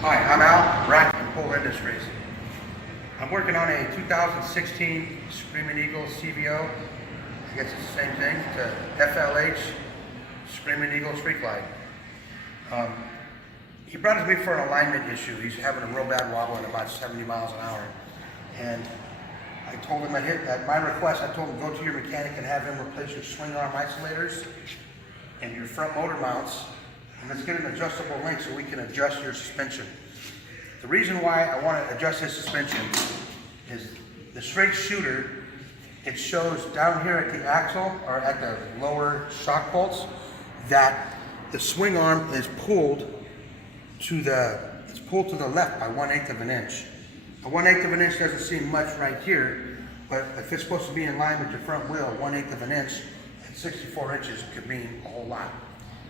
Hi, I'm Al, Rack and Pole Industries. I'm working on a 2016 Screaming Eagle CVO. I guess it's the same thing. It's a FLH Screaming Eagle Street Glide. He brought it to me for an alignment issue. He's having a real bad wobble at about 70 miles an hour. And I told him at my request, I told him go to your mechanic and have him replace your swing arm isolators and your front motor mounts. And let's get an adjustable link so we can adjust your suspension. The reason why I want to adjust his suspension is the straight shooter, it shows down here at the axle or at the lower shock bolts that the swing arm is pulled to the left by 1/8 of an inch. A 1/8 of an inch doesn't seem much right here, but if it's supposed to be in line with your front wheel, 1/8 of an inch at 64 inches could mean a whole lot.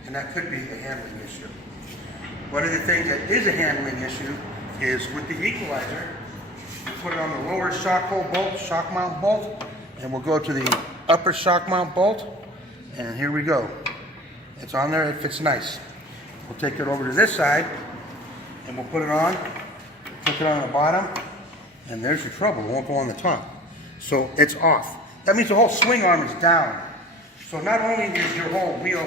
And that could be a handling issue. One of the things that is a handling issue is with the Equalizer. You put it on the lower shock hole bolt, shock mount bolt, and we'll go to the upper shock mount bolt, and here we go. It's on there, it fits nice. We'll take it over to this side, and we'll put it on the bottom, and there's your trouble, it won't go on the top. So it's off. That means the whole swing arm is down. So not only is your whole wheel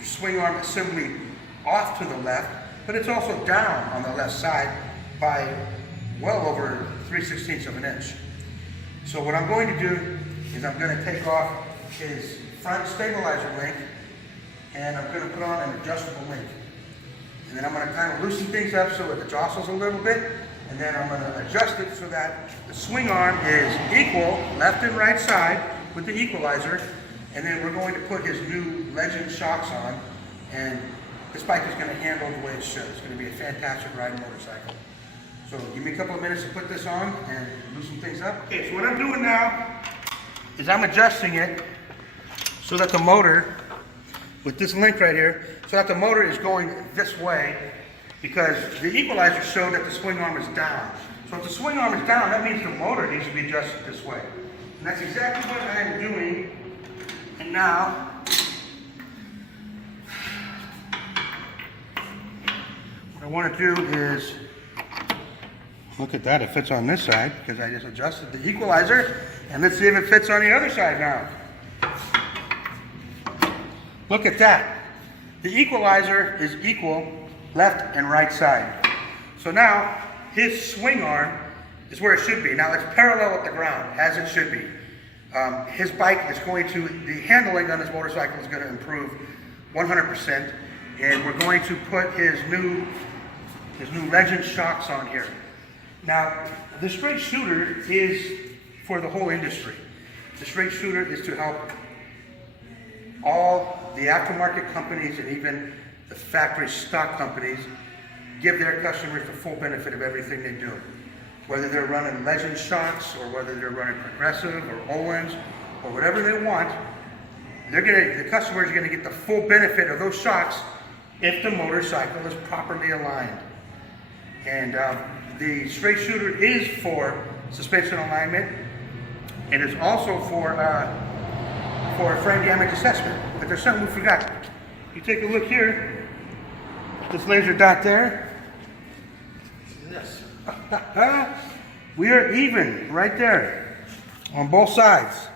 swing arm assembly off to the left, but it's also down on the left side by well over 3/16 of an inch. So what I'm going to do is I'm going to take off his front stabilizer link and I'm going to put on an adjustable link. And then I'm going to kind of loosen things up so it jostles a little bit, and then I'm going to adjust it so that the swing arm is equal left and right side with the Equalizer. And then we're going to put his new Legend shocks on, and this bike is going to handle the way it should. It's going to be a fantastic riding motorcycle. So give me a couple of minutes to put this on and loosen things up. Okay, so what I'm doing now is I'm adjusting it so that the motor, with this link right here, so that the motor is going this way, because the Equalizer showed that the swing arm is down. So if the swing arm is down, that means the motor needs to be adjusted this way. And that's exactly what I am doing. And now, what I want to do is, look at that, it fits on this side because I just adjusted the Equalizer, and let's see if it fits on the other side now. Look at that. The Equalizer is equal left and right side. So now, his swing arm is where it should be. Now it's parallel with the ground, as it should be. His bike is the handling on his motorcycle is going to improve 100%, and we're going to put his new Legend shocks on here. Now, the straight shooter is for the whole industry. The straight shooter is to help all the aftermarket companies and even the factory stock companies give their customers the full benefit of everything they do. Whether they're running Legend shocks or whether they're running Progressive or Owens or whatever they want, the customer is going to get the full benefit of those shocks if the motorcycle is properly aligned. And the straight shooter is for suspension alignment, and it's also for frame damage assessment. But there's something we forgot. You take a look here, this laser dot there. Yes. We are even right there on both sides.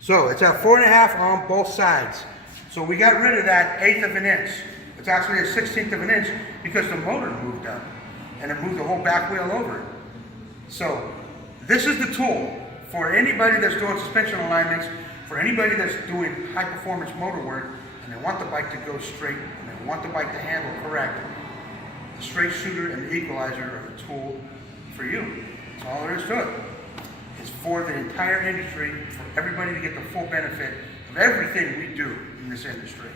So it's at 4.5 on both sides. So we got rid of that 1/8 of an inch. It's actually a 1/16 of an inch because the motor moved up and it moved the whole back wheel over. So this is the tool for anybody that's doing suspension alignments, for anybody that's doing high performance motor work and they want the bike to go straight and they want the bike to handle correct. The straight shooter and the Equalizer are the tool for you. That's all there is to it. It's for the entire industry, for everybody to get the full benefit of everything we do in this industry.